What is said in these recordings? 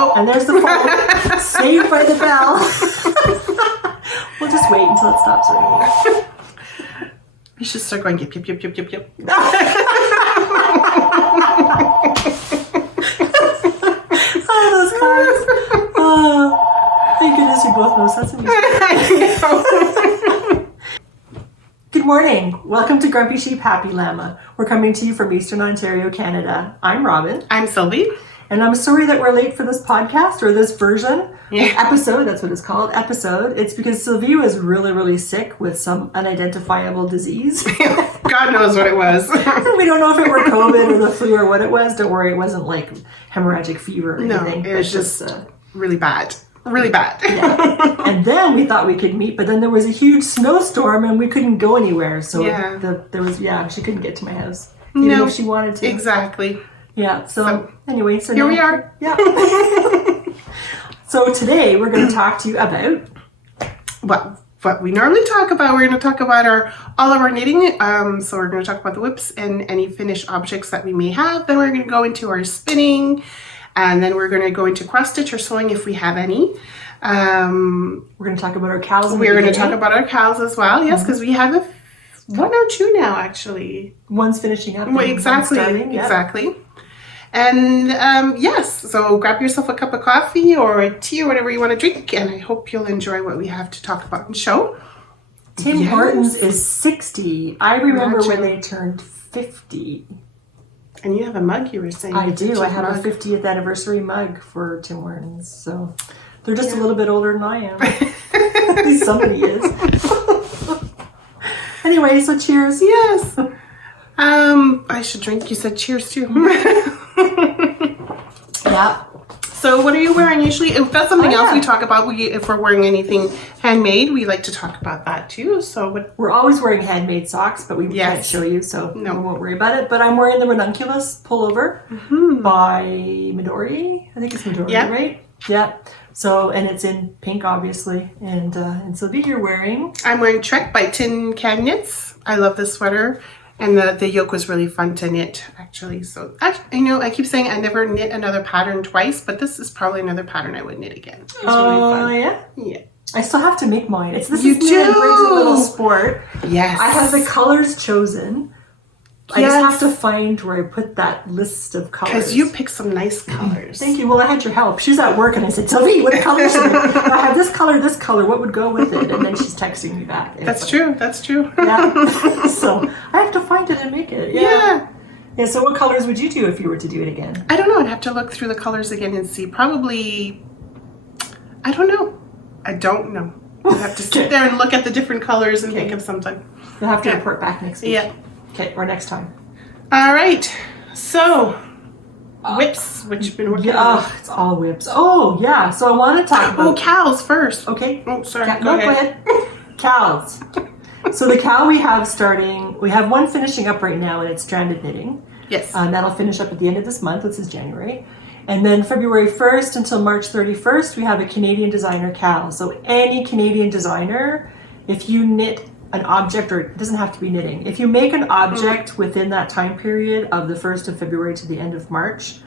Oh. And there's the phone. Saved by the bell. We'll just wait until it stops ringing. You should start going yip, yip, yip, yip, yip, yip. Oh, those cars. Oh, thank goodness we both know Sesame Street. Good morning. Welcome to Grumpy Sheep, Happy Llama. We're coming to you from Eastern Ontario, Canada. I'm Robin. I'm Sylvie. And I'm sorry that we're late for this podcast, or this version, episode, that's what it's called, episode. It's because Sylvie was really, really sick with some unidentifiable disease. God knows what it was. We don't know if it were COVID or the flu or what it was. Don't worry, it wasn't like hemorrhagic fever or anything. No, it was just really bad. Really bad. Yeah. And then we thought we could meet, but then there was a huge snowstorm and we couldn't go anywhere. So she couldn't get to my house. Even if she wanted to. Exactly. Yeah, so anyway, so here we are. Yeah. So today we're going to talk to you about what we normally talk about. We're going to talk about all of our knitting. So we're going to talk about the whips and any finished objects that we may have. Then we're going to go into our spinning, and then we're going to go into cross stitch or sewing if we have any. We're going to talk about our KALs. We're going to talk about our KALs as well. Yes, because we have one or two now actually. One's finishing up. Well, exactly. Exactly. And yes, so grab yourself a cup of coffee or a tea or whatever you want to drink, and I hope you'll enjoy what we have to talk about and show. Tim Hortons is 60. I remember when they turned 50. And you have a mug, you were saying. I do. I have a 50th anniversary mug for Tim Hortons. So they're just a little bit older than I am. At least somebody is. Anyway, so cheers. Yes. I should drink. You said cheers too. Yeah. So what are you wearing usually? If that's something else we talk about, if we're wearing anything handmade, we like to talk about that too. So we're always wearing handmade socks, but we can't show you, so we won't worry about it. But I'm wearing the ranunculus pullover by Midori. I think it's Midori, right? Yeah. So, and it's in pink, obviously. And Sylvie, you're wearing? I'm wearing Trek by Tin Can Knits. I love this sweater. And the yoke was really fun to knit, actually. So, I keep saying I never knit another pattern twice, but this is probably another pattern I would knit again. It's really fun. Yeah? Yeah. I still have to make mine. This is Briggs' little sport. Yes. I have the colors chosen. I just have to find where I put that list of colors. Because you picked some nice colors. Thank you. Well, I had your help. She's at work and I said, Sylvie, what colors should I have? This color, what would go with it? And then she's texting me back. That's true. Yeah. So I have to find it and make it. Yeah. So what colors would you do if you were to do it again? I don't know. I'd have to look through the colors again and see. Probably, I don't know. I'd have to sit there and look at the different colors and think of something. You'll have to report back next week. Yeah. Okay, or next time. All right. So, whips, which you've been working on. Oh, it's all whips. Oh, yeah. So I want to talk about... KALs first. Okay. Oh, sorry. Go ahead. KALs. So the KAL we have we have one finishing up right now, and it's stranded knitting. Yes. That'll finish up at the end of this month, which is January. And then February 1st until March 31st, we have a Canadian designer KAL. So any Canadian designer, if you knit an object, or it doesn't have to be knitting. If you make an object within that time period of the 1st of February to the end of March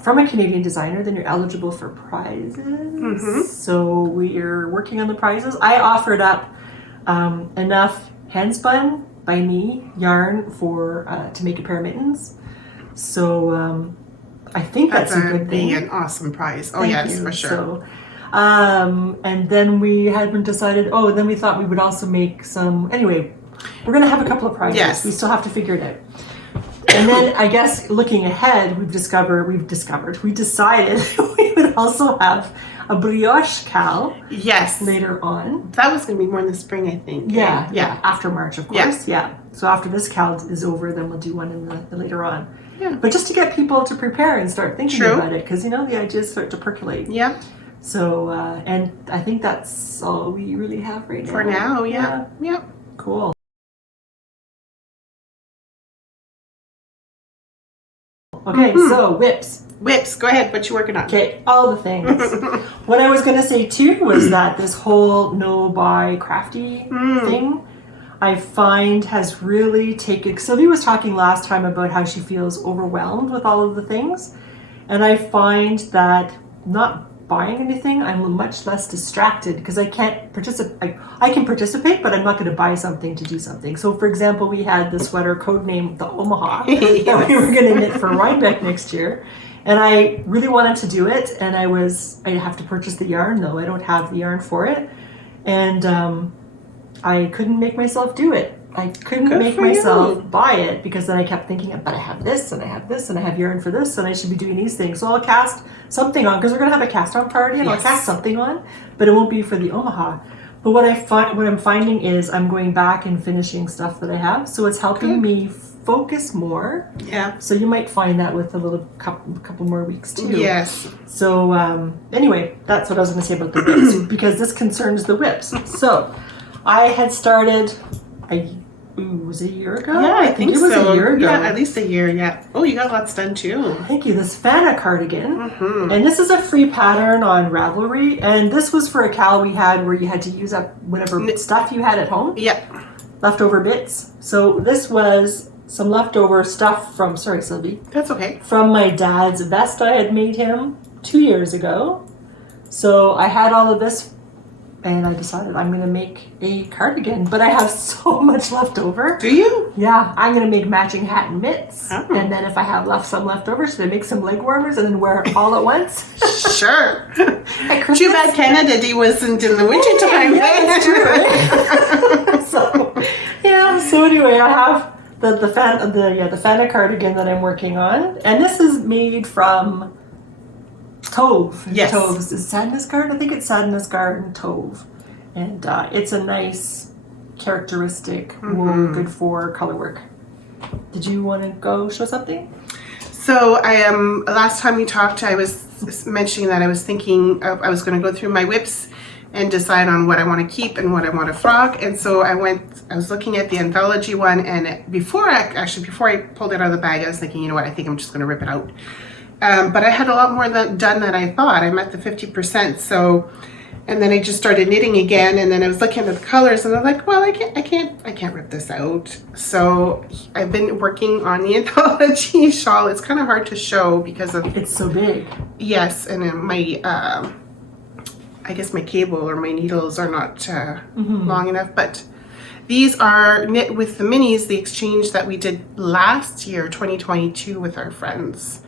from a Canadian designer, then you're eligible for prizes. So we are working on the prizes. I offered up enough hand spun by me yarn to make a pair of mittens. So I think that's a good thing. An awesome prize. Oh, Thank yes, you. for sure. So, and then we hadn't decided, then we thought we would also make some, anyway, we're going to have a couple of prizes. Yes. We still have to figure it out. And then I guess looking ahead, we decided we would also have a brioche KAL. Yes. Later on. That was going to be more in the spring, I think. Yeah. After March, of course. Yeah. So after this KAL is over, then we'll do one in the later on. Yeah. But just to get people to prepare and start thinking about it, because the ideas start to percolate. Yeah. So, and I think that's all we really have right now. For now, yeah. Cool. Okay, so whips. Whips, go ahead, what you working on? Okay, all the things. What I was going to say too was that this whole no buy crafty thing, I find has really taken... Sylvie was talking last time about how she feels overwhelmed with all of the things. And I find that not buying anything, I'm much less distracted because I can't participate. I can participate, but I'm not going to buy something to do something. So, for example, we had the sweater codenamed the Omaha that we were going to knit for Rhinebeck next year, and I really wanted to do it. And I have to purchase the yarn though. I don't have the yarn for it, and I couldn't make myself do it. I couldn't make myself buy it because then I kept thinking, but I have this and I have this and I have yarn for this and I should be doing these things. So I'll cast something on because we're going to have a cast on party and I'll cast something on, but it won't be for the Omaha. But what I'm finding is I'm going back and finishing stuff that I have. So it's helping me focus more. Yeah. So you might find that with a little couple more weeks too. Yes. So anyway, that's what I was going to say about the whips because this concerns the whips. So I had started... was it a year ago? Yeah, I think it was so. a year ago. Yeah, at least a year, yeah. Oh, you got lots done too. Thank you. This Fana cardigan. And this is a free pattern on Ravelry. And this was for a KAL we had where you had to use up whatever stuff you had at home. Yeah. Leftover bits. So this was some leftover stuff from, sorry, Sylvie. That's okay. From my dad's vest I had made him 2 years ago. So I had all of this and I decided I'm going to make a cardigan, but I have so much left over. Do you? Yeah, I'm going to make matching hat and mitts. Oh. And then if I have some left over, should I make some leg warmers and then wear it all at once? Sure. Too bad Canada Day wasn't in the wintertime. Yeah, that's true. So anyway, I have the Fana cardigan that I'm working on. And this is made from Tove. Yes. Tove's is Sadness Garden. I think it's Sadness Garden Tove. And it's a nice characteristic wool, good for color work. Did you want to go show something? So last time we talked, I was mentioning that I was thinking I was going to go through my whips and decide on what I want to keep and what I want to frog. And so I was looking at the anthology one, and before I pulled it out of the bag, I was thinking, you know what, I think I'm just going to rip it out. But I had a lot more done than I thought. I'm at the 50%. So, and then I just started knitting again, and then I was looking at the colors, and I'm like, well, I can't rip this out. So I've been working on the anthology shawl. It's kind of hard to show because of it's so big. Yes, and then my I guess my cable or my needles are not long enough, but. These are knit with the minis, the exchange that we did last year, 2022, with our friends.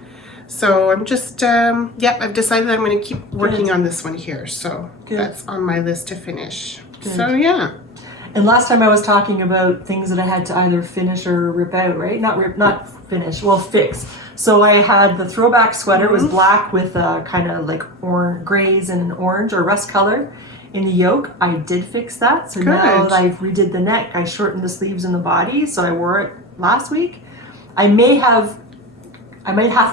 So I'm just, I've decided I'm going to keep working on this one here. So that's on my list to finish. Good. So yeah. And last time I was talking about things that I had to either finish or rip out, right? Not finish, well, fix. So I had the throwback sweater, was black with kind of like grays and an orange or rust color in the yoke. I did fix that. So now that I've redid the neck, I shortened the sleeves and the body. So I wore it last week. I might have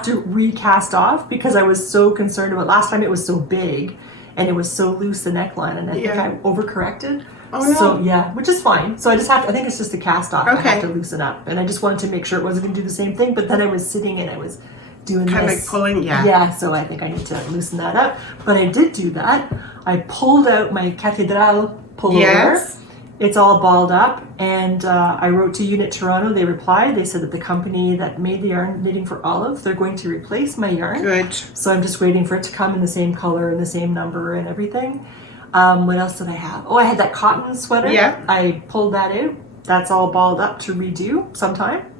to recast off because I was so concerned about last time it was so big and it was so loose the neckline, and I think I overcorrected. Oh no. So yeah, which is fine. So I think it's just a cast off. Okay. I have to loosen up, and I just wanted to make sure it wasn't going to do the same thing. But then I was sitting and I was doing kind this. of like pulling, yeah. Yeah, so I think I need to loosen that up. But I did do that. I pulled out my Cathédrale pullover. Yes. It's all balled up, and I wrote to Unit Toronto. They replied. They said that the company that made the yarn knitting for Olive, they're going to replace my yarn. Good. So I'm just waiting for it to come in the same color and the same number and everything. What else did I have? Oh, I had that cotton sweater. Yeah. I pulled that out. That's all balled up to redo sometime.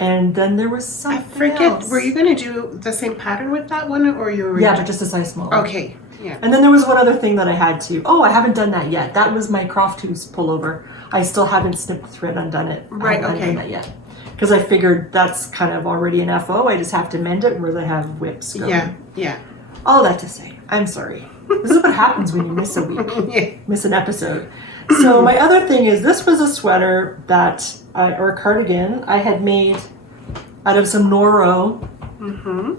And then there was something else. Were you going to do the same pattern with that one, or you were? Yeah, but just a size smaller. Okay. Yeah. And then there was one other thing that I had to. Oh, I haven't done that yet. That was my Croftus pullover. I still haven't snipped the thread, undone it. Right. I haven't done that yet. Because I figured that's kind of already an FO. I just have to mend it where they have whips going. Yeah. Yeah. All that to say, I'm sorry. This is what happens when you miss a week, miss an episode. So my other thing is, this was a sweater or a cardigan I had made out of some Noro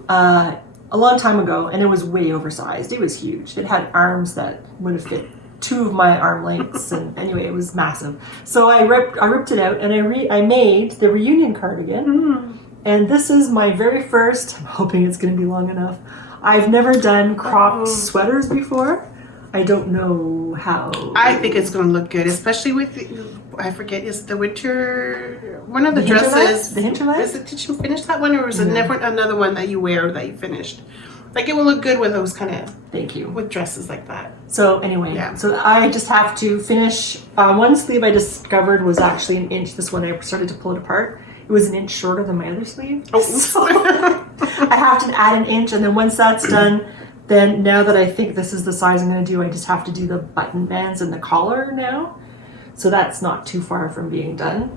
a long time ago, and it was way oversized. It was huge. It had arms that would have fit 2 of my arm lengths, and anyway, it was massive. So I ripped it out, and I made the reunion cardigan. And this is my very first. I'm hoping it's going to be long enough. I've never done cropped sweaters before. I don't know how. I think it's going to look good, especially with I forget, is the winter one of the dresses? The hinterland? Did you finish that one, or was it another one that you wear that you finished? Like it will look good with those kind of, Thank you. with dresses like that. So anyway, Yeah. so I just have to finish. One sleeve I discovered was actually an inch. This one I started to pull it apart. It was an inch shorter than my other sleeve. Oh, So I have to add an inch, and then once that's done, then now that I think this is the size I'm going to do, I just have to do the button bands and the collar now. So that's not too far from being done.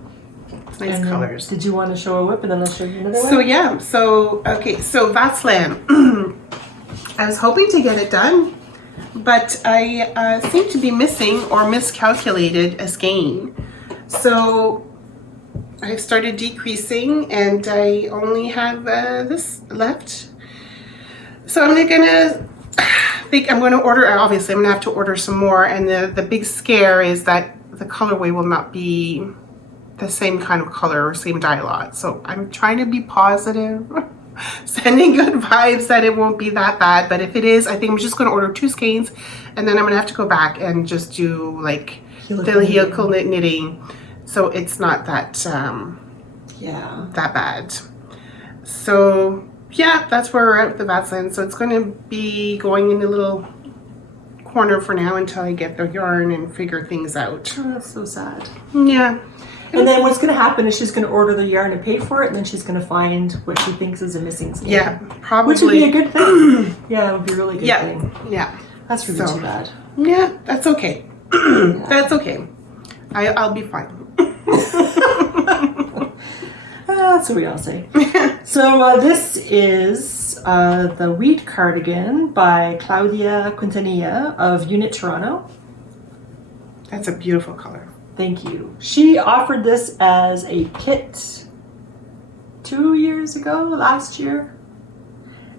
nice And then, colors. did you want to show a whip, and then I'll show you another one? So yeah, so okay, so that's lamb. I was hoping to get it done, but I seem to be missing or miscalculated a skein. So I've started decreasing, and I only have this left. So I'm gonna think I'm gonna order. Obviously, I'm gonna have to order some more. And the big scare is that the colorway will not be the same kind of color or same dye lot. So I'm trying to be positive, sending good vibes that it won't be that bad. But if it is, I think I'm just going to order 2 skeins, and then I'm going to have to go back and just do like the helical knitting. So it's not that, Yeah. that bad. So yeah, that's where we're at with the Vaseline. So it's going to be going in a little corner for now until I get the yarn and figure things out. Oh, that's so sad. Yeah. And then what's going to happen is she's going to order the yarn and pay for it, and then she's going to find what she thinks is a missing skein. Yeah, probably. Which would be a good thing. Yeah, it would be a really good Yeah, thing. yeah. That's really So- too bad. Yeah, that's okay. That's okay. I'll be fine. That's what we all say. So this is the Wheat Cardigan by Claudia Quintanilla of Unit Toronto. That's a beautiful color. Thank you. She offered this as a kit 2 years ago, last year.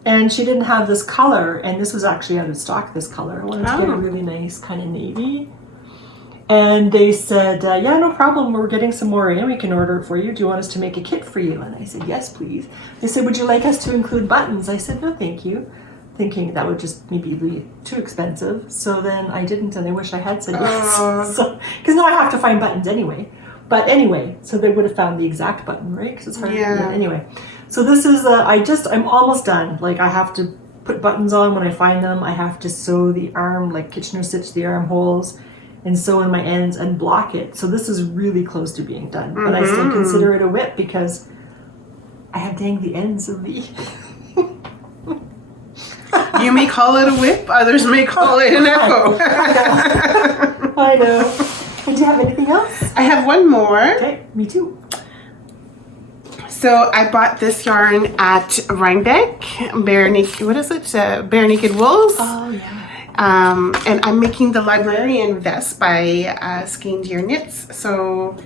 And she didn't have this color, and this was actually out of stock, this color. I wanted to get a really nice kind of navy. And they said, yeah, no problem. We're getting some more in. We can order it for you. Do you want us to make a kit for you? And I said, yes, please. They said, would you like us to include buttons? I said, no, thank you. Thinking that would just maybe be too expensive. So then I didn't, and I wish I had said yes. So, because now I have to find buttons anyway. But anyway, so they would have found the exact button, right? Because it's hard to get. Anyway, so this is, I'm almost done. Like I have to put buttons on when I find them. I have to sew the arm, like Kitchener stitch the armholes, and sew in my ends and block it. So this is really close to being done. But I still consider it a whip because I have dang the ends of the... You may call it a whip, others may call it an echo. I know. And do you have anything else? I have one more. Okay, me too. So I bought this yarn at Rhinebeck, Bare Naked, what is it? Bare Naked Wools. Oh, yeah. And I'm making the librarian vest by Skein Deer Knits. So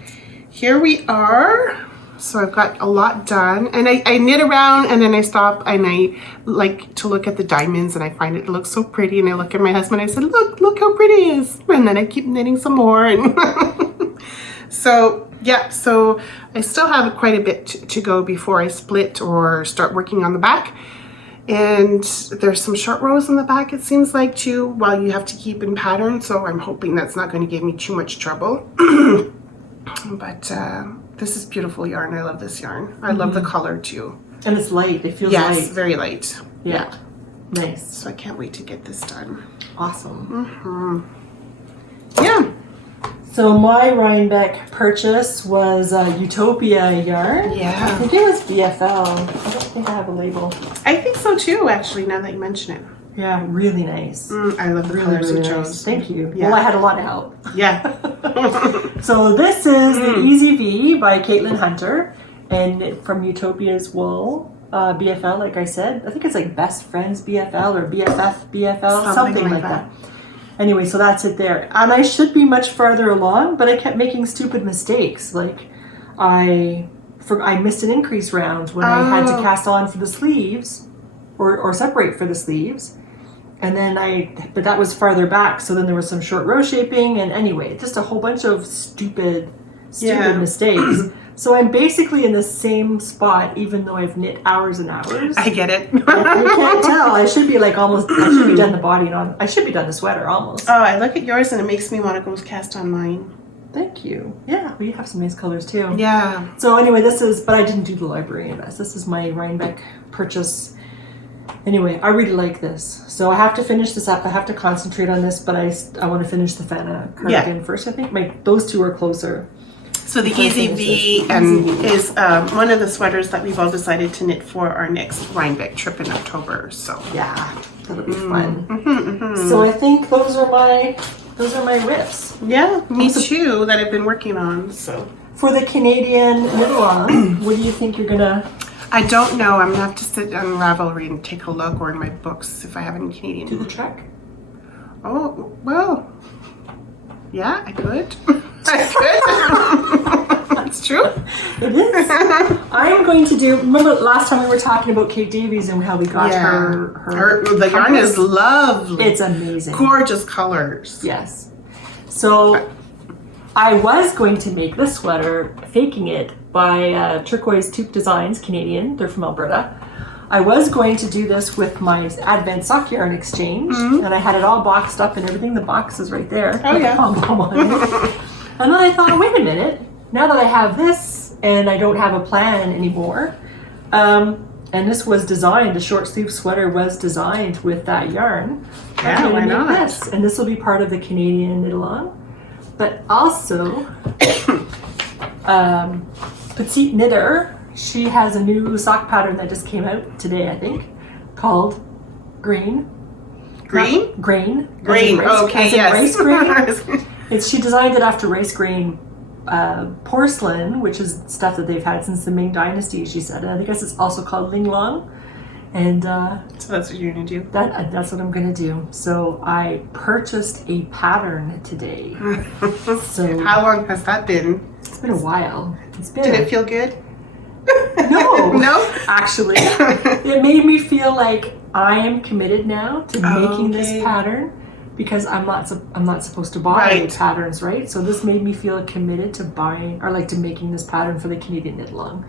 here we are. So I've got a lot done, and I knit around, and then I stop, and I like to look at the diamonds, and I find it looks so pretty, and I look at my husband, I said, look how pretty it is, and then I keep knitting some more, and so yeah, so I still have quite a bit to go before I split or start working on the back. And there's some short rows in the back, it seems like, too, while you have to keep in pattern, so I'm hoping that's not going to give me too much trouble. But this is beautiful yarn. I love this yarn. I love the color, too. And it's light. It feels Yes, light. very light. Yeah. Nice. So I can't wait to get this done. Awesome. Yeah. So my Rhinebeck purchase was Utopia yarn. I Yeah. think it was BFL. I don't think I have a label. I think so, too, actually, now that you mention it. Yeah, really nice. I love the Really, colors really you nice. chose. Thank you. Yeah. Well, I had a lot of help. Yeah. So this is the Easy V by Caitlin Hunter, and from Utopia's Wool, BFL, like I said. I think it's like Best Friends BFL or BFF BFL, something like that. Anyway, so that's it there. And I should be much farther along, but I kept making stupid mistakes. Like I missed an increase round when I had to cast on for the sleeves or separate for the sleeves. And then but that was farther back, so then there was some short row shaping, and anyway, just a whole bunch of stupid mistakes. So I'm basically in the same spot, even though I've knit hours and hours. I get it. You can't tell. I should be like I should be done the body and I should be done the sweater almost. Oh, I look at yours and it makes me want to go cast on mine. Thank you. Yeah, we have some nice colors too. Yeah. So anyway, but I didn't do the librarian vest. This is my Rhinebeck purchase. Anyway, I really like this. So I have to finish this up. I have to concentrate on this, but I want to finish the Fana cardigan first, I think. Those two are closer. So the Easy V is one of the sweaters that we've all decided to knit for our next Rhinebeck trip in October. So yeah, that'll be fun. So I think those are my whips. Yeah, me too, that I've been working on. So for the Canadian knit-along, what do you think you're gonna? I don't know. I'm gonna have to sit on Ravelry and take a look, or in my books if I have any Canadian. Do the trek? Oh well, yeah, I could. I could. That's true. It is. I'm going to do. Remember last time we were talking about Kate Davies and how we got her the yarn is lovely. It's amazing. Gorgeous colors. Yes. So I was going to make this sweater, faking it, by Turquoise Toque Designs, Canadian. They're from Alberta. I was going to do this with my Advent sock yarn exchange, and I had it all boxed up and everything. The box is right there. Oh yeah. And then I thought, wait a minute. Now that I have this and I don't have a plan anymore, and this was designed, the short sleeve sweater was designed with that yarn. Yeah, why not? This, and this will be part of the Canadian knit-along. But also, Petite Knitter, she has a new sock pattern that just came out today, I think, called Grain. Grain? Grain. Grain, okay, yes. Rice grain. She designed it after rice grain porcelain, which is stuff that they've had since the Ming Dynasty, she said. And I guess it's also called Linglong. And so that's what you're going to do? That's what I'm going to do. So I purchased a pattern today. So how long has that been? It's been a while. Did it feel good? No. No? Actually, it made me feel like I am committed now to making this pattern, because I'm not supposed to buy patterns, right? So this made me feel committed to buying, or like to making this pattern for the Canadian knit-along.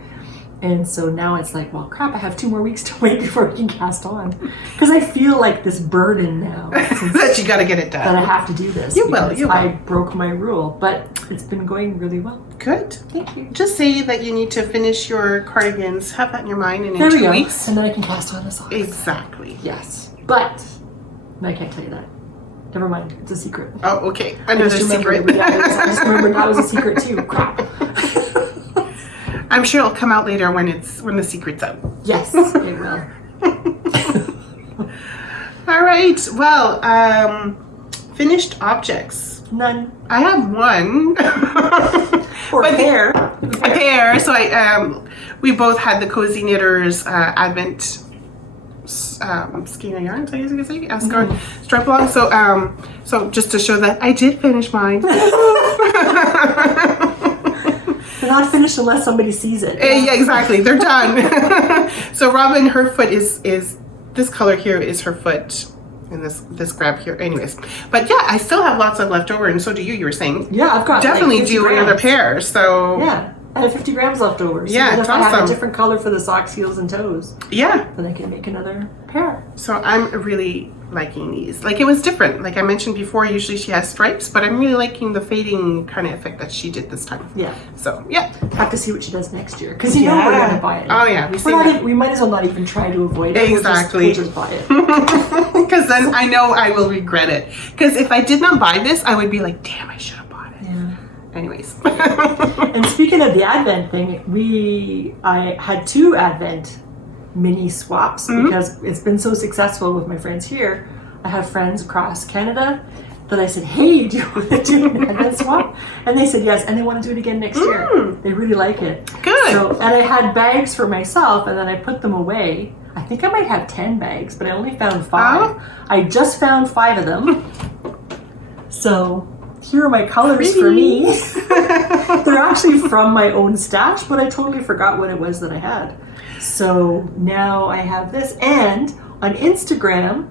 And so now it's like, well, crap, I have 2 more weeks to wait before we can cast on. Because I feel like this burden now. That you got to get it done. That I have to do this. You will. I broke my rule, but it's been going really well. Good. Thank you. Just say that you need to finish your cardigans. Have that in your mind, and in 2 weeks. And then I can cast on the socks. Exactly. Yes. But I can't tell you that. Never mind. It's a secret. Oh, okay. Another secret. I just remembered that was a secret too. Crap. I'm sure it'll come out later when the secret's out. Yes, it will. All right. Well, finished objects. None. I have one. Or a pair. A pair. So we both had the Cozy Knitters Advent skein of yarn, so I guess you could say. Stripe along. So just to show that I did finish mine. They're not finished unless somebody sees it. Yeah, exactly. They're done. So Robin, her foot is this color here is her foot, and this grab here. Anyways, but yeah, I still have lots of left over, and so do you. You were saying. Yeah, I've got definitely like do another pair. So yeah, I have 50 grams left over. So yeah, if I have a different color for the socks, heels, and toes, yeah, then I can make another pair. So I'm really liking these. Like, it was different. Like I mentioned before, usually she has stripes, but I'm really liking the fading kind of effect that she did this time. Yeah. So yeah, have to see what she does next year, because you know we're gonna buy it. Oh yeah, we might as well not even try to avoid it. Exactly. We'll just buy it. Because then I know I will regret it. Because if I did not buy this, I would be like, damn, I should have bought it. Yeah. Anyways. And speaking of the Advent thing, I had 2 Advent mini swaps because it's been so successful with my friends here. I have friends across Canada that I said, hey, do you want to do an Advent swap? And they said yes, and they want to do it again next year. They really like it. Good. So, and I had bags for myself, and then I put them away. I think I might have 10 bags, but I only found 5. Oh. I just found 5 of them. So here are my colors for me. They're actually from my own stash, but I totally forgot what it was that I had. So now I have this, and on Instagram,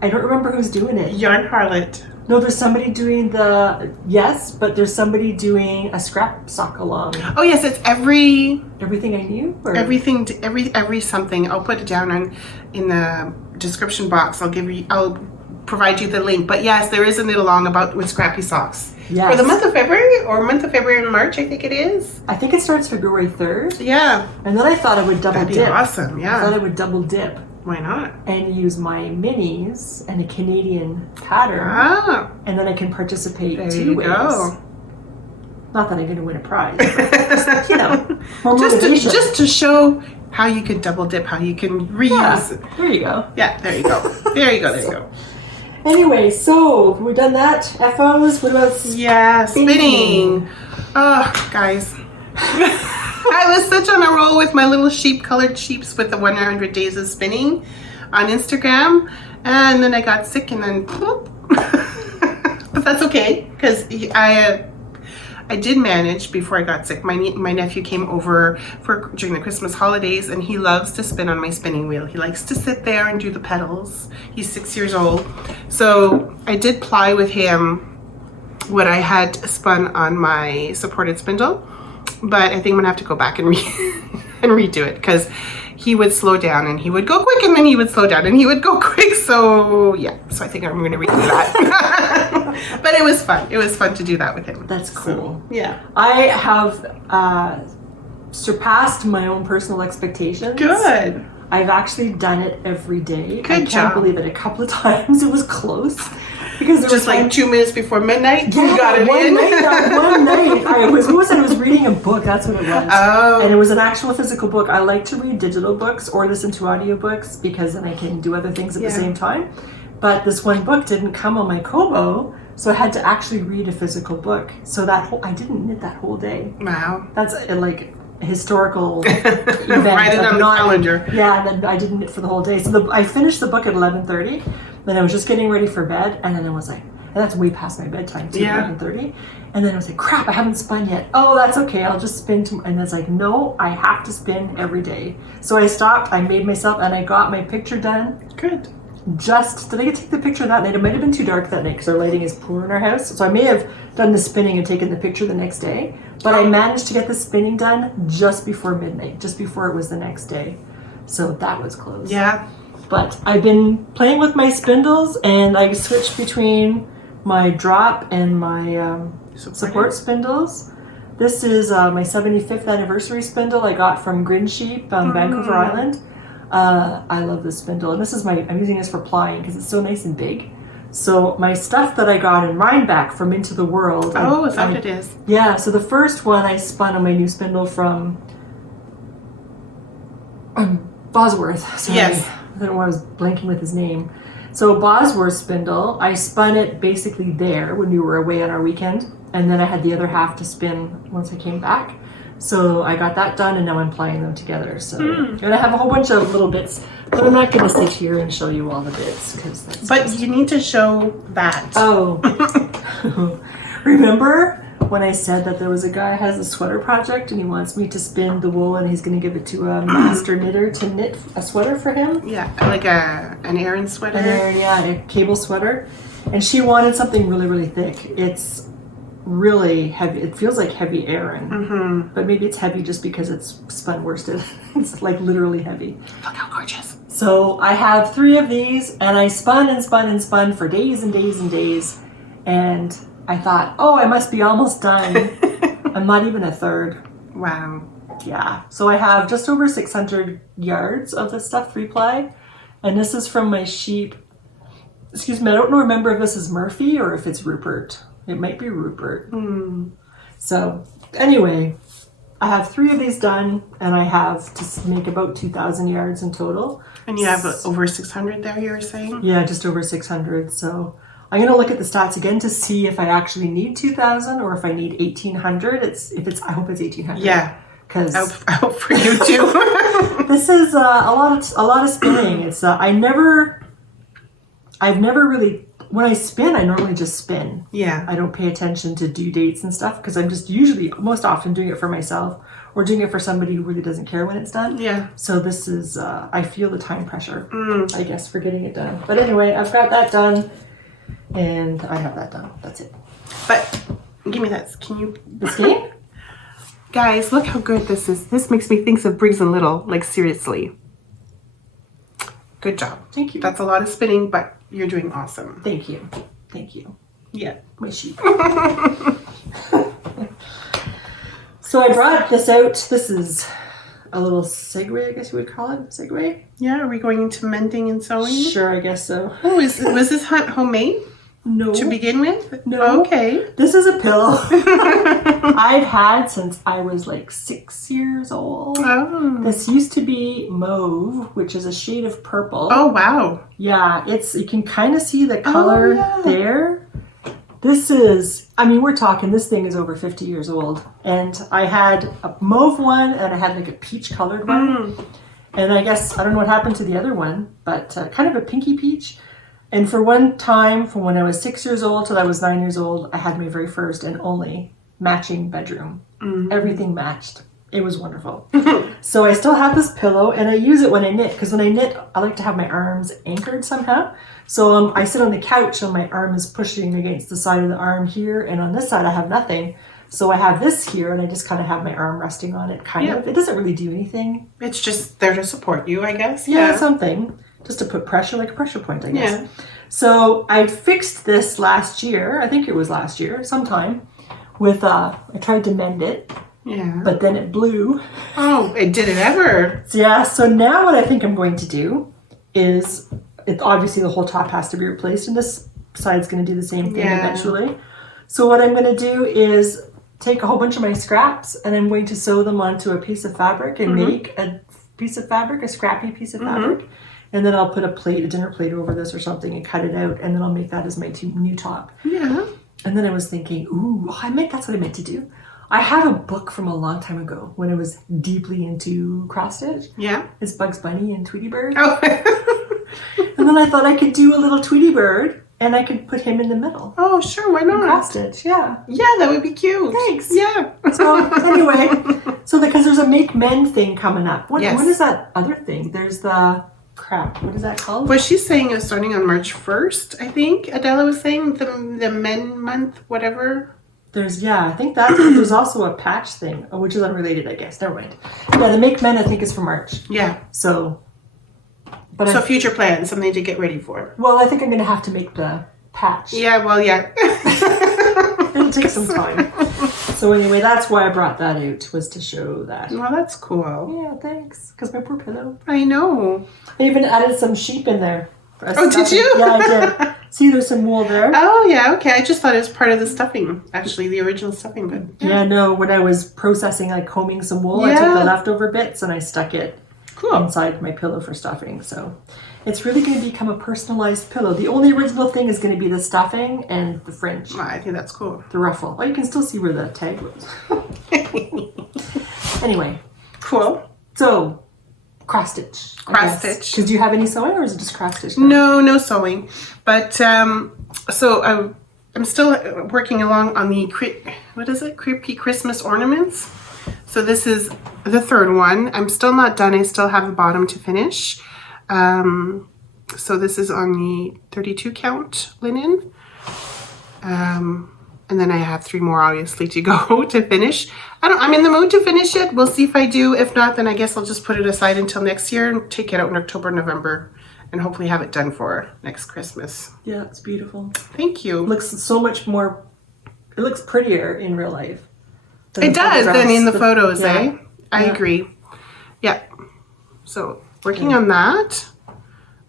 I don't remember who's doing it. Yarn Harlot. No, there's somebody doing but there's somebody doing a scrap sock along. Oh yes, it's everything I knew. Or? Everything, every something. I'll put it down in the description box. I'll provide you the link. But yes, there is a knit along with scrappy socks. Yes. For the month of February and March, I think it is. I think it starts February 3rd. Yeah. And then I thought I would double dip. That'd be awesome, yeah. I thought I would double dip. Why not? and use my minis and a Canadian pattern, and then I can participate There 2 you ways. go. Not that I'm going to win a prize, but just, you know, more motivation. just to show how you could double dip, how you can reuse. Yeah, there you go. Yeah, there you go. There you go. There you go. Anyway, so we've done that. FOs. What about Yeah, spinning. Oh, guys. I was such on a roll with my little colored sheeps with the 100 days of spinning on Instagram. And then I got sick and then whoop. But that's okay because I did manage before I got sick. My nephew came over during the Christmas holidays and he loves to spin on my spinning wheel. He likes to sit there and do the pedals. He's 6 years old. So I did ply with him what I had spun on my supported spindle. But I think I'm gonna have to go back and redo it because he would slow down and he would go quick and then he would slow down and he would go quick. So yeah, so I think I'm gonna redo that. But it was fun. It was fun to do that with him. That's cool. So, yeah. I have surpassed my own personal expectations. Good. I've actually done it every day. Good I can't job. believe it. A couple of times it was close because there Just was like 2 minutes before midnight, yeah, you got it in. One night, I was reading a book. That's what it was. Oh. And it was an actual physical book. I like to read digital books or listen to audiobooks because then I can do other things at the same time. But this one book didn't come on my Kobo, so I had to actually read a physical book. So I didn't knit that whole day. Wow. That's like a historical event. Write it on the calendar. Yeah, and then I didn't knit for the whole day. So I finished the book at 11:30. Then I was just getting ready for bed, and then I was like, and that's way past my bedtime too, 11:30. And then I was like, crap, I haven't spun yet. Oh, that's okay, I'll just spin tomorrow. And it's like, no, I have to spin every day. So I stopped, I made myself, and I got my picture done. Good. Did I take the picture that night? It might have been too dark that night because our lighting is poor in our house. So I may have done the spinning and taken the picture the next day. But I managed to get the spinning done just before midnight, just before it was the next day. So that was close. Yeah. But I've been playing with my spindles and I switched between my drop and my support spindles. This is my 75th anniversary spindle I got from Grin Sheep on Vancouver Island. I love this spindle, and this is I'm using this for plying because it's so nice and big. So my stuff that I got in Rhinebeck from Into the World. Oh, is that what it is? Yeah, so the first one I spun on my new spindle from Bosworth. Sorry. Yes. I don't know why I was blanking with his name. So Bosworth spindle, I spun it basically there when we were away on our weekend, and then I had the other half to spin once I came back. So I got that done, and now I'm plying them together. So I'm gonna have a whole bunch of little bits, but I'm not gonna sit here and show you all the bits because that's. But you need to show that. Oh, remember when I said that there was a guy who has a sweater project and he wants me to spin the wool and he's gonna give it to a master knitter to knit a sweater for him? Yeah, like an Aran sweater. A cable sweater, and she wanted something really, really thick. It's really heavy. It feels like heavy Aran, but maybe it's heavy just because it's spun worsted. It's like literally heavy. Look how gorgeous. So I have 3 of these, and I spun and spun and spun for days and days and days, and I thought, oh, I must be almost done. I'm not even a third. Wow. Yeah. So I have just over 600 yards of this stuff, 3-ply, and this is from my sheep. Excuse me, I don't remember if this is Murphy or if it's Rupert. It might be Rupert. So anyway, I have 3 of these done, and I have to make about 2,000 yards in total. And you have over 600 there, you were saying? Yeah, just over 600. So I'm going to look at the stats again to see if I actually need 2,000 or if I need 1,800. I hope it's 1,800. Yeah. Because I hope for you too. this is a lot of spinning. It's I've never really. When I spin, I normally just spin. Yeah. I don't pay attention to due dates and stuff because I'm just most often doing it for myself or doing it for somebody who really doesn't care when it's done. Yeah. So this is, I feel the time pressure, I guess, for getting it done. But anyway, I've got that done and I have that done. That's it. But give me that. Can you? This game? Guys, look how good this is. This makes me think of Briggs and Little. Like, seriously. Good job. Thank you. That's a lot of spinning, but you're doing awesome. Thank you. Thank you. Yeah. My sheep. So I brought this out. This is a little segue, I guess you would call it. Segue? Yeah, are we going into mending and sewing? Sure, I guess so. Oh, was this homemade No. to begin with? No. Okay. This is a pillow I've had since I was like 6 years old. Oh. This used to be mauve, which is a shade of purple. Oh, wow. Yeah, you can kind of see the color yeah. there. This is, I mean, we're talking, this thing is over 50 years old. And I had a mauve one and I had like a peach colored one. And I guess, I don't know what happened to the other one, but kind of a pinky peach. And for one time, from when I was 6 years old till I was 9 years old, I had my very first and only matching bedroom. Everything matched. It was wonderful. So I still have this pillow and I use it when I knit, because when I knit, I like to have my arms anchored somehow. So I sit on the couch and my arm is pushing against the side of the arm here, and on this side I have nothing. So I have this here and I just kind of have my arm resting on it, kind of. It doesn't really do anything. It's just there to support you, I guess. Yeah, something. Just to put pressure, like a pressure point, I guess. Yeah. So I fixed this last year, I think it was last year, sometime, with, I tried to mend it. Yeah. But then it blew. Oh, it did it ever? Yeah, so now what I think I'm going to do is, obviously the whole top has to be replaced, and this side's going to do the same thing eventually. So what I'm going to do is take a whole bunch of my scraps and I'm going to sew them onto a piece of fabric and make a piece of fabric, a scrappy piece of fabric. And then I'll put a dinner plate over this or something and cut it out, and then I'll make that as my new top. Yeah. And then I was thinking, that's what I meant to do. I have a book from a long time ago when I was deeply into cross stitch. Yeah. It's Bugs Bunny and Tweety Bird. Oh. And then I thought I could do a little Tweety Bird and I could put him in the middle. Oh, sure, why not? Cross stitch, yeah. Yeah, that would be cute. Thanks. Yeah. So anyway, because there's a Make Men thing coming up. What is that other thing? There's the what is that called? What she's saying is starting on March 1st, I think. Adela was saying the Men Month, whatever. I think there's also a patch thing, which is unrelated, I guess. Never mind. Yeah, the Make Men, I think, is for March. Yeah. So future plans, something to get ready for. Well, I think I'm going to have to make the patch. Yeah, well, yeah. It'll take some time. So anyway, that's why I brought that out, was to show that. Well, that's cool. Yeah, thanks. Because my poor pillow. I know. I even added some sheep in there. Oh, did you? Yeah, I did. See, there's some wool there. Oh, yeah, okay. I just thought it was part of the stuffing, actually, the original stuffing. But yeah, no, when I was processing, like combing some wool, I took the leftover bits and I stuck it inside my pillow for stuffing. So it's really going to become a personalized pillow. The only original thing is going to be the stuffing and the fringe. I think that's cool. The ruffle. Oh, you can still see where the tag was. Anyway. Cool. So, cross stitch. Cross stitch. Because do you have any sewing, or is it just cross stitch? No sewing. But so I'm still working along on the creepy Christmas ornaments. So this is the third one. I'm still not done. I still have the bottom to finish. So this is on the 32 count linen. And then I have 3 more obviously to go to finish. I'm in the mood to finish it. We'll see if I do. If not, then I guess I'll just put it aside until next year and take it out in October, November, and hopefully have it done for next Christmas. Yeah, it's beautiful. Thank you. It looks so much more, it looks prettier in real life. It does than in the photos, eh? I agree. Yeah. So working on that.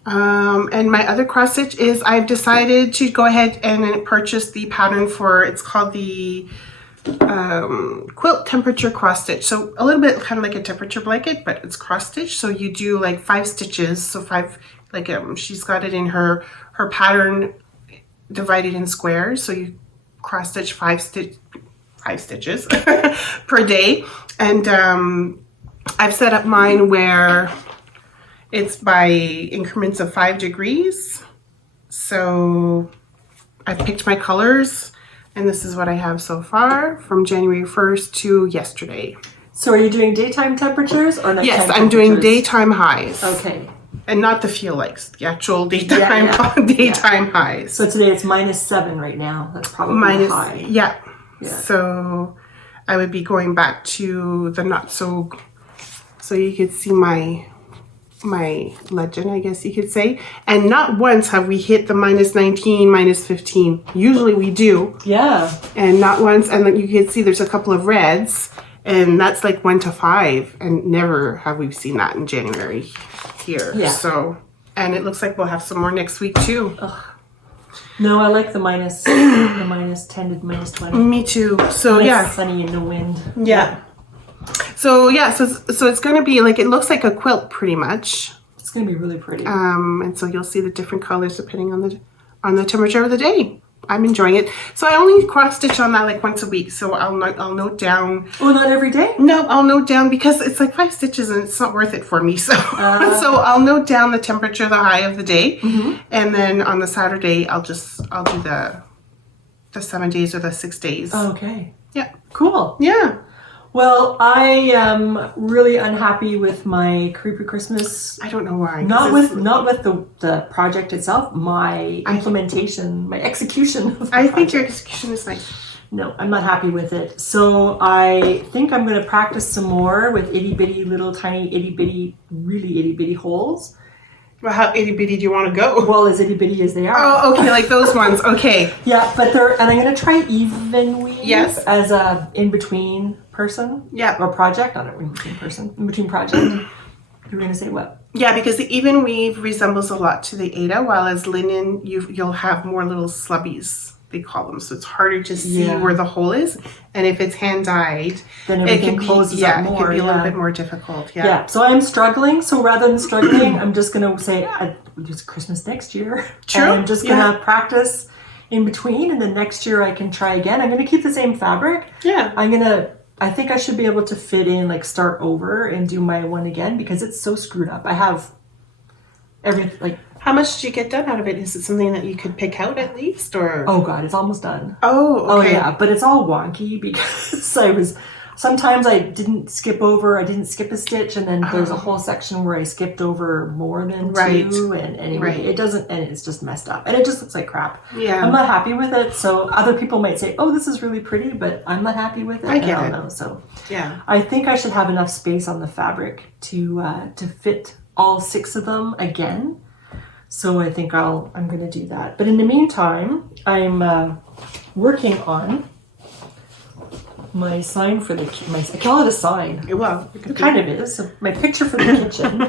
And my other cross stitch is I've decided to go ahead and purchase the pattern for, it's called the Quilt temperature cross stitch. So a little bit kind of like a temperature blanket, but it's cross stitch. So you do like 5 stitches. So 5, like she's got it in her pattern divided in squares. So you cross stitch 5 stitches per day. And I've set up mine where it's by increments of 5 degrees. So I've picked my colors, and this is what I have so far from January 1st to yesterday. So are you doing daytime temperatures or nighttime temperatures? Yes, I'm doing daytime highs. Okay. And not the feel likes, the actual daytime highs. So today it's -7 right now. That's probably high. Yeah. So I would be going back to the not so you could see my legend, I guess you could say. And not once have we hit the -19, -15. Usually we do. Yeah. And not once. And then you can see there's a couple of reds. And that's like 1 to 5, and never have we seen that in January here. Yeah. So, and it looks like we'll have some more next week too. No, I like the minus 10 to minus 20. Me too. So Nice, yeah. sunny and no wind. Yeah. So yeah, so it's gonna be like, it looks like a quilt pretty much. It's gonna be really pretty. And so you'll see the different colors depending on the temperature of the day. I'm enjoying it. So I only cross stitch on that like once a week. So I'll note down. Oh, not every day? No, I'll note down because it's like 5 stitches and it's not worth it for me. So so I'll note down the temperature, the high of the day, and then on the Saturday I'll do the 7 days or the 6 days. Okay. Yeah. Cool. Yeah. Well, I am really unhappy with my Creepy Christmas. I don't know why. Not with the project itself. My implementation, my execution of the I think project. your execution is nice. No, I'm not happy with it. So I think I'm going to practice some more with itty bitty little tiny really itty bitty holes. Well, how itty bitty do you want to go? Well, as itty bitty as they are. Oh, okay, like those ones. Okay. Yeah, and I'm going to try even weave as a in between person. Yeah. Or project, not an in between person, in between project. You were going to say what? Yeah, because the even weave resembles a lot to the Ada, while as linen, you'll have more little slubbies, they call them. So it's harder to see where the hole is. And if it's hand dyed, then everything closes up more. It can be a little bit more difficult. Yeah. Yeah. So I'm struggling. So rather than struggling, I'm just going to say it's Christmas next year. True. And I'm just going to practice in between, and then next year I can try again. I'm going to keep the same fabric. Yeah. I think I should be able to fit in, like start over and do my one again because it's so screwed up. I have everything like. How much did you get done out of it? Is it something that you could pick out at least, or? Oh God, it's almost done. Oh, okay. Oh yeah, but it's all wonky because sometimes I didn't skip a stitch, and then there's a whole section where I skipped over more than two, and anyway, it doesn't, and it's just messed up, and it just looks like crap. Yeah. I'm not happy with it, so other people might say, oh, this is really pretty, but I'm not happy with it. I don't know, so yeah. I think I should have enough space on the fabric to fit all 6 of them again. So I think I'm going to do that. But in the meantime, I'm working on my sign for I call it a sign. Well, It kind of is. My picture for the kitchen.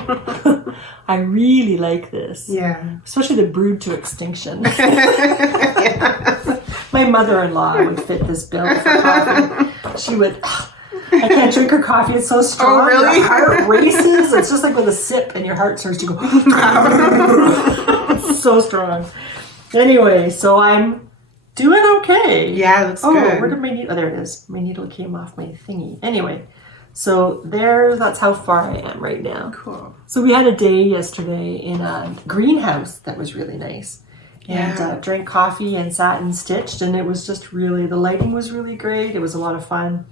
I really like this. Yeah. Especially the brewed to extinction. My mother-in-law would fit this bill for coffee. She would... I can't drink her coffee. It's so strong. Oh, really? Your heart races. It's just like with a sip, and your heart starts to go. It's so strong. Anyway, so I'm doing okay. Yeah, it looks good. Where did my needle? Oh, there it is. My needle came off my thingy. Anyway, so that's how far I am right now. Cool. So we had a day yesterday in a greenhouse that was really nice. And drank coffee and sat and stitched, and it was just really, the lighting was really great. It was a lot of fun.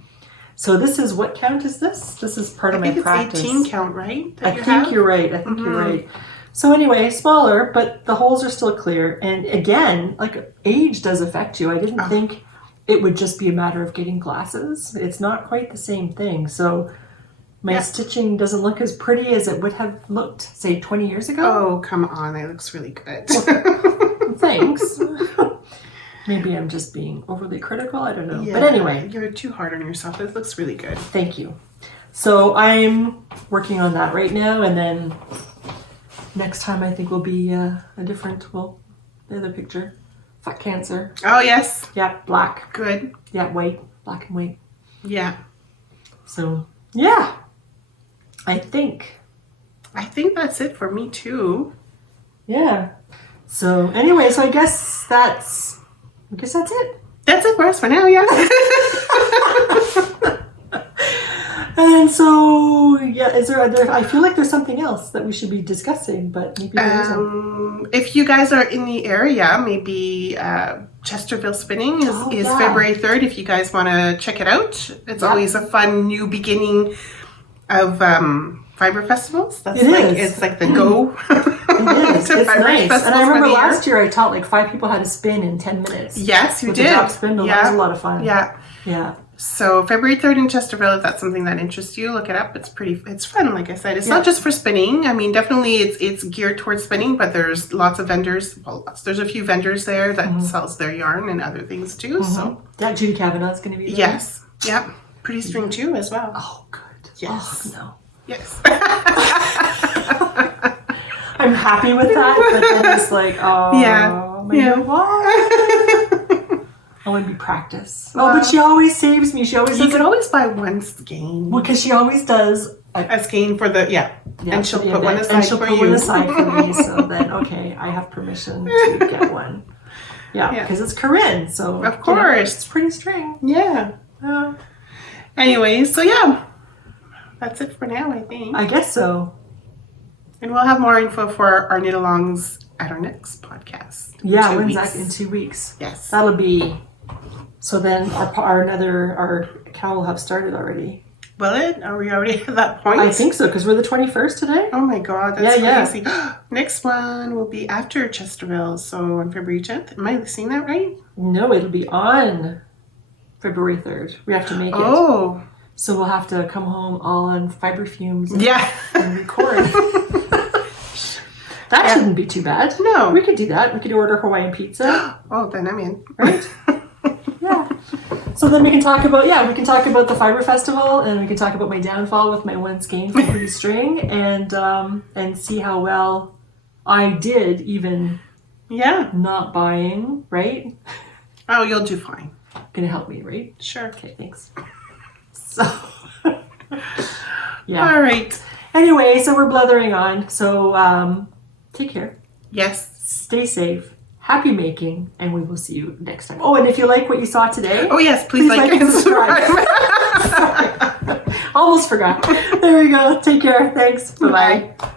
So this is, what count is this? This is part of my practice. I think it's 18 count, right? I think you're right. So anyway, smaller, but the holes are still clear. And again, like age does affect you. I didn't think it would just be a matter of getting glasses. It's not quite the same thing. So my stitching doesn't look as pretty as it would have looked, say, 20 years ago. Oh, come on. That looks really good. Thanks. Maybe I'm just being overly critical. I don't know. Yeah, but anyway. You're too hard on yourself. It looks really good. Thank you. So I'm working on that right now. And then next time I think will be a different, the other picture. Fat cancer. Oh, yes. Yeah, black. Good. Yeah, white. Black and white. Yeah. So, yeah. I think that's it for me, too. Yeah. So anyway, I guess that's it. That's it for us for now, yeah. And so, I feel like there's something else that we should be discussing, but maybe there isn't. If you guys are in the area, maybe Chesterville Spinning is February 3rd. If you guys want to check it out, it's always a fun new beginning of fiber festivals. It's like the go. It is. It's nice. And I remember last year I taught like 5 people how to spin in 10 minutes. Yes, you with did. The drop spindle. Yeah. That was a lot of fun. Yeah. Yeah. So February 3rd in Chesterville, if that's something that interests you, look it up. It's fun, like I said. It's not just for spinning. I mean, definitely it's geared towards spinning, but there's lots of vendors. Well, there's a few vendors there that sells their yarn and other things too. So Judy Kavanaugh's going to be there. Yes. Yep. Pretty string too as well. Oh, good. Yes. Oh, no. Yes. I'm happy with that, but then it's like, oh, Yeah. what? I want to be practice. But she always saves me. She always You does could always buy one skein. because she always does. A skein for the and she'll put one aside and she'll for put you. one aside for me. So then, okay, I have permission to get one. Yeah, because it's Corinne. So Of course. it's pretty string. Yeah. Anyway, so that's it for now, I think. I guess so. And we'll have more info for our knit-alongs at our next podcast. Yeah, 2 when's weeks. that? In 2 weeks. Yes. That'll be. So then our cow will have started already. Will it? Are we already at that point? I think so because we're the 21st today. Oh my god, that's Yeah, crazy. Next one will be after Chesterville, so on February 10th. Am I seeing that right? No, it'll be on February 3rd. We have to make it. Oh. So we'll have to come home all on fiber fumes and, Yeah. and record. That shouldn't be too bad. No. We could do that. We could order Hawaiian pizza. Oh, then I'm in. Right? Yeah. So then we can talk about the Fiber Festival, and we can talk about my downfall with my one skein for pretty string, and see how well I did even not buying, right? Oh, you'll do fine. Gonna help me, right? Sure. Okay, thanks. So yeah. All right. Anyway, so we're blethering on. So take care. Yes. Stay safe. Happy making, and we will see you next time. Oh, and if you like what you saw today, Oh yes, please like and subscribe. Almost forgot. There we go. Take care. Thanks. Bye-bye. Bye.